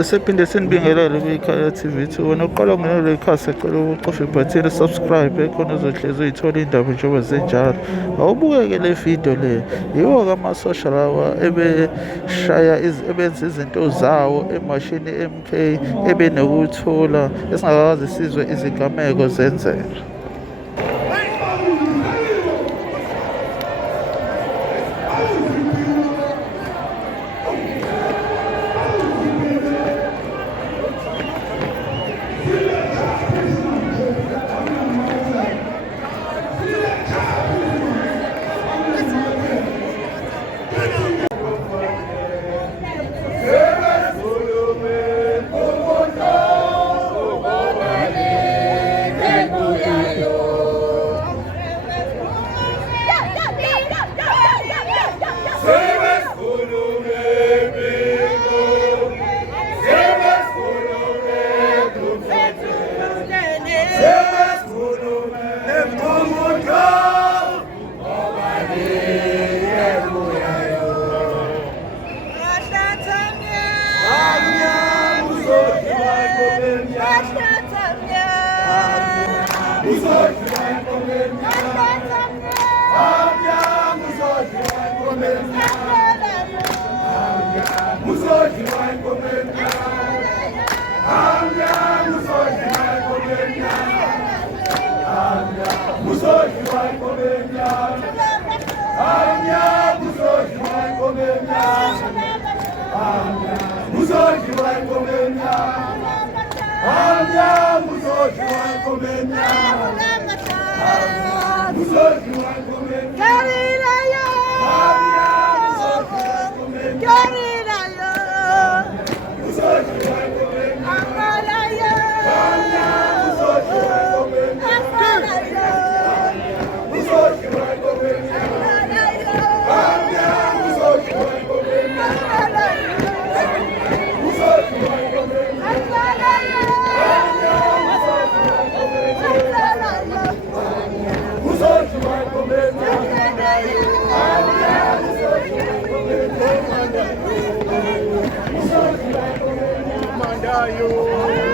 Siphinde sinibingelele kwikhaya TV 2. Wena uqala ungena kule khasi ecela uqoshe ibhathini subscribe khona uzohlezi uyithola iy'ndaba njengoba zinjalo. Awubukeke le video le, yiwo-ke amasosha lawa ebenza izinto zawo emashini MK ebenokuthula esingakaze sizwe izigameko zenzeka. You